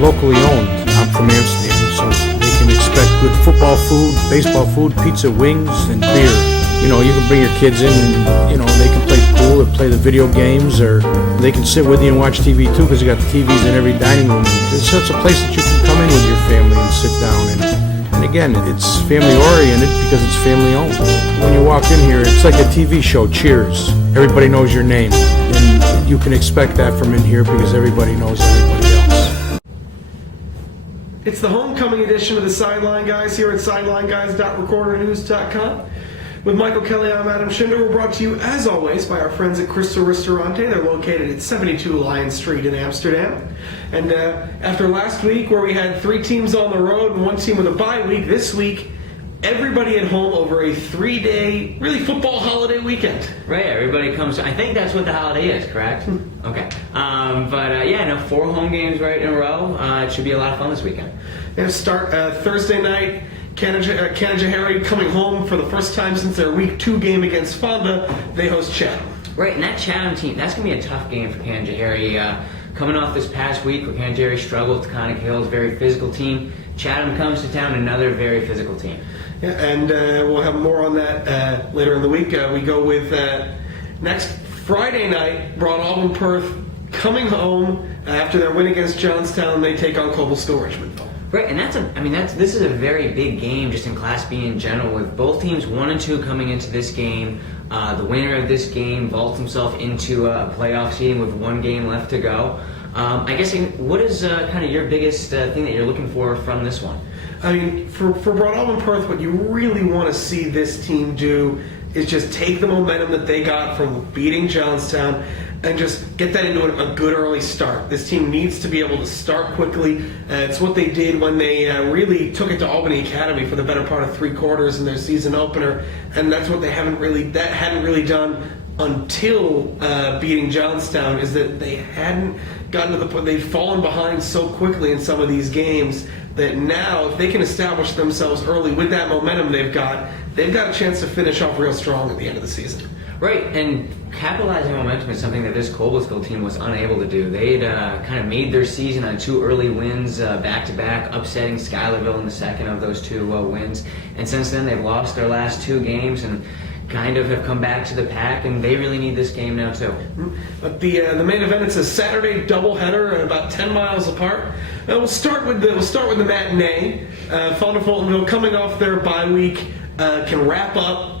locally owned. I'm from Amsterdam, so they can expect good football food, baseball food, pizza, wings, and beer. You know, you can bring your kids in and, you know, they can play pool or play the video games, or they can sit with you and watch TV too, because you got the TVs in every dining room. It's such a place that you can come in with your family and sit down. And again, it's family oriented because it's family owned. When you walk in here, it's like a TV show, Cheers. Everybody knows your name. And you can expect that from in here because everybody knows everybody else. It's the homecoming edition of the Sideline Guys here at sidelineguys.recordernews.com. With Michael Kelly, I'm Adam Schinder. We're brought to you, as always, by our friends at Crystal Ristorante. They're located at 72 Lion Street in Amsterdam. And after last week, where we had 3 teams on the road and 1 team with a bye week, this week, everybody at home over a 3-day, really football holiday weekend. Right, everybody comes. I think that's what the holiday is, correct? Okay. Yeah, no, 4 home games right in a row. It should be a lot of fun this weekend. They're going to start Thursday night. Canada coming home for the first time since their Week 2 game against Fonda. They host Chatham. Right, and that Chatham team, that's going to be a tough game for Canada. Coming off this past week where Canada struggled with Conic Hills, very physical team. Chatham comes to town, another very physical team. Yeah, and we'll have more on that later in the week. We go with next Friday night, Broad Alban Perth coming home after their win against Johnstown. They take on Cobalstow Richmond. Right, and this is a very big game just in Class B in general, with both teams 1 and 2 coming into this game. The winner of this game vaults himself into a playoff seeding with 1 game left to go. I guess, what is kind of your biggest thing that you're looking for from this one? I mean, for Broad Alban Perth, what you really want to see this team do is just take the momentum that they got from beating Johnstown and just get that into a good early start. This team needs to be able to start quickly. It's what they did when they really took it to Albany Academy for the better part of 3 quarters in their season opener, and that's what they hadn't really done until beating Johnstown, is that they hadn't gotten to the point. They'd fallen behind so quickly in some of these games that now, if they can establish themselves early with that momentum they've got a chance to finish off real strong at the end of the season. Right, and capitalizing momentum is something that this Cobalstow team was unable to do. They'd kind of made their season on 2 early wins back-to-back, upsetting Schuylerville in the second of those 2 wins. And since then, they've lost their last 2 games and kind of have come back to the pack, and they really need this game now too. But the main event, it's a Saturday doubleheader, about 10 miles apart. We'll start with the matinee. Fonda Fultonville, coming off their bye week, can wrap up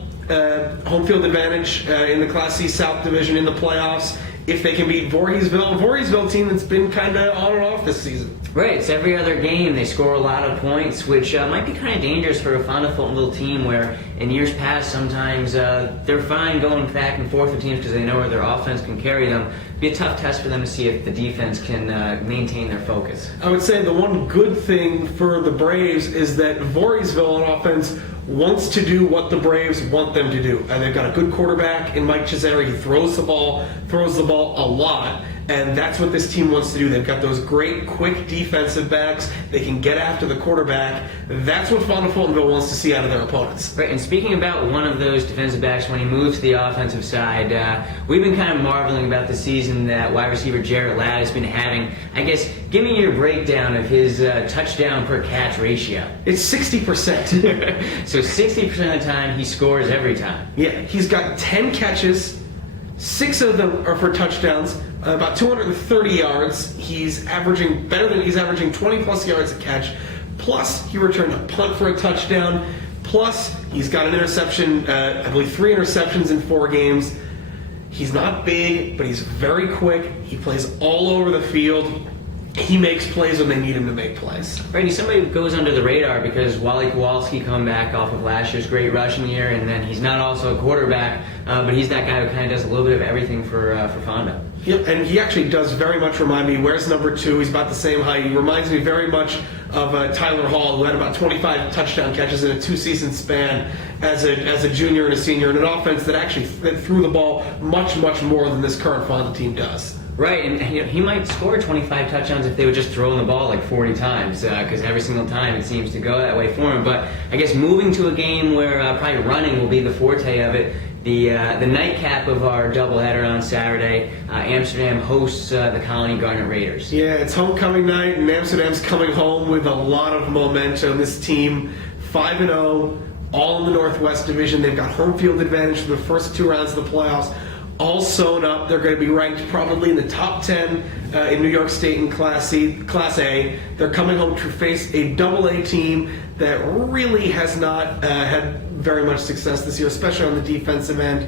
home field advantage in the Class C South Division in the playoffs if they can beat Voorheesville. Voorheesville team that's been kind of on and off this season. Right, it's every other game they score a lot of points, which might be kind of dangerous for a Fonda Fultonville team where in years past sometimes they're fine going back and forth with teams because they know where their offense can carry them. It'd be a tough test for them to see if the defense can maintain their focus. I would say the one good thing for the Braves is that Voorheesville on offense wants to do what the Braves want them to do. And they've got a good quarterback in Mike Cesare. He throws the ball a lot. And that's what this team wants to do. They've got those great, quick defensive backs. They can get after the quarterback. That's what Fonda Fultonville wants to see out of their opponents. Right, and speaking about one of those defensive backs, when he moves to the offensive side, we've been kind of marveling about the season that wide receiver Jarrett Ladd has been having. I guess, give me your breakdown of his touchdown per catch ratio. It's 60%. So 60% of the time, he scores every time. Yeah, he's got 10 catches. 6 of them are for touchdowns, about 230 yards. He's averaging 20 plus yards a catch. Plus, he returned a punt for a touchdown. Plus, he's got an interception, I believe 3 interceptions in 4 games. He's not big, but he's very quick. He plays all over the field. He makes plays when they need him to make plays. Right, he's somebody who goes under the radar because Wally Kowalski come back off of last year's great rushing year, and then he's not also a quarterback, but he's that guy who kind of does a little bit of everything for Fonda. Yep, and he actually does very much remind me, wears number 2, he's about the same height. He reminds me very much of Tyler Hall, who had about 25 touchdown catches in a 2-season span as a junior and a senior, in an offense that threw the ball much, much more than this current Fonda team does. Right, and he might score 25 touchdowns if they would just throw the ball like 40 times, because every single time it seems to go that way for him. But I guess moving to a game where probably running will be the forte of it, The nightcap of our doubleheader on Saturday, Amsterdam hosts the Colony Garnet Raiders. Yeah, it's homecoming night, and Amsterdam's coming home with a lot of momentum. This team, 5-0, all in the Northwest Division. They've got home field advantage for the first 2 rounds of the playoffs. All sewn up. They're going to be ranked probably in the top 10 in New York State in Class A. They're coming home to face a AA team that really has not had very much success this year, especially on the defensive end.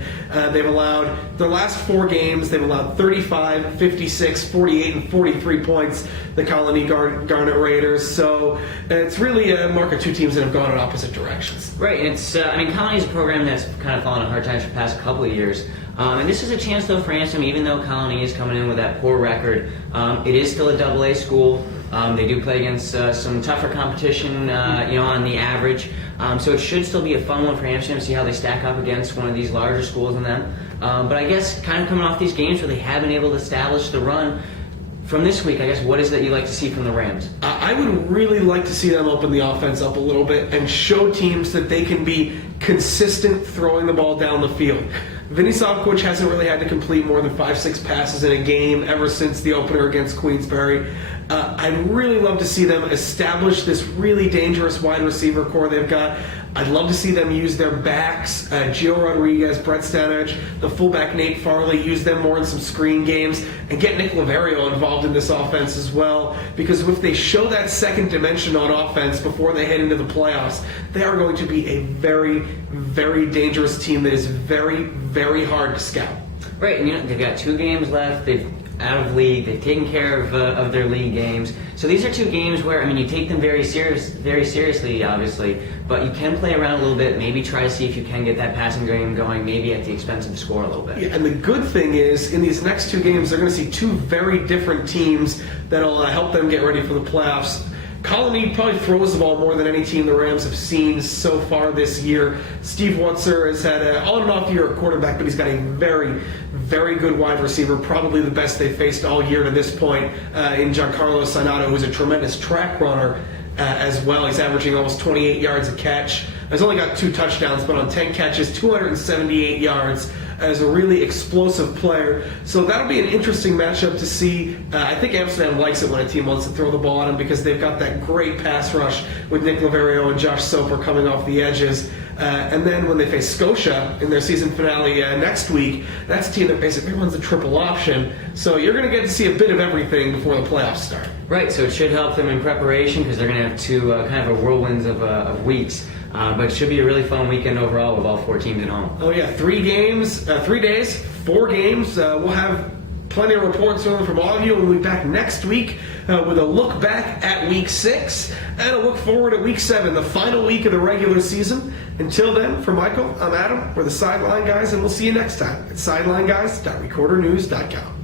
They've allowed, their last 4 games, they've allowed 35, 56, 48, and 43 points, the Colony Garnet Raiders. So it's really a mark of 2 teams that have gone in opposite directions. Right, and it's, Colony is a program that's kind of fallen on hard times for the past couple of years. And this is a chance, though, for Amsterdam, even though Colony is coming in with that poor record, it is still a AA school. They do play against some tougher competition, on the average. So it should still be a fun one for Amsterdam to see how they stack up against one of these larger schools than them. But I guess kind of coming off these games where they have been able to establish the run, from this week, I guess, what is it that you like to see from the Rams? I would really like to see them open the offense up a little bit and show teams that they can be consistent throwing the ball down the field. Vinny Savkovic hasn't really had to complete more than 5-6 passes in a game ever since the opener against Queensbury. I'd really love to see them establish this really dangerous wide receiver core they've got. I'd love to see them use their backs, Gio Rodriguez, Brett Stanich, the fullback Nate Farley, use them more in some screen games, and get Nick Laverio involved in this offense as well. Because if they show that second dimension on offense before they head into the playoffs, they are going to be a very, very dangerous team that is very, very hard to scout. Right, and they've got 2 games left. They've out of league. They've taken care of their league games. So these are 2 games where, you take them very seriously, obviously, but you can play around a little bit, maybe try to see if you can get that passing game going, maybe at the expense of the score a little bit. Yeah, and the good thing is, in these next 2 games, they're going to see 2 very different teams that'll help them get ready for the playoffs. Colony probably throws the ball more than any team the Rams have seen so far this year. Steve Wutzer has had an on and off year at quarterback, but he's got a very, very good wide receiver, probably the best they've faced all year to this point, in Giancarlo Sanato, who's a tremendous track runner as well. He's averaging almost 28 yards a catch. He's only got 2 touchdowns, but on 10 catches, 278 yards. As a really explosive player. So that'll be an interesting matchup to see. I think Amsterdam likes it when a team wants to throw the ball at them because they've got that great pass rush with Nick Laverio and Josh Soper coming off the edges. And then when they face Scotia in their season finale next week, that's a team that basically runs the triple option. So you're going to get to see a bit of everything before the playoffs start. Right, so it should help them in preparation because they're going to have 2 kind of a whirlwinds of weeks. But it should be a really fun weekend overall with all 4 teams at home. Oh yeah, 3 games, 3 days, 4 games. We'll have plenty of reports from all of you. We'll be back next week with a look back at Week 6 and a look forward at Week 7, the final week of the regular season. Until then, for Michael, I'm Adam. We're the Sideline Guys, and we'll see you next time at SidelineGuys.recordernews.com.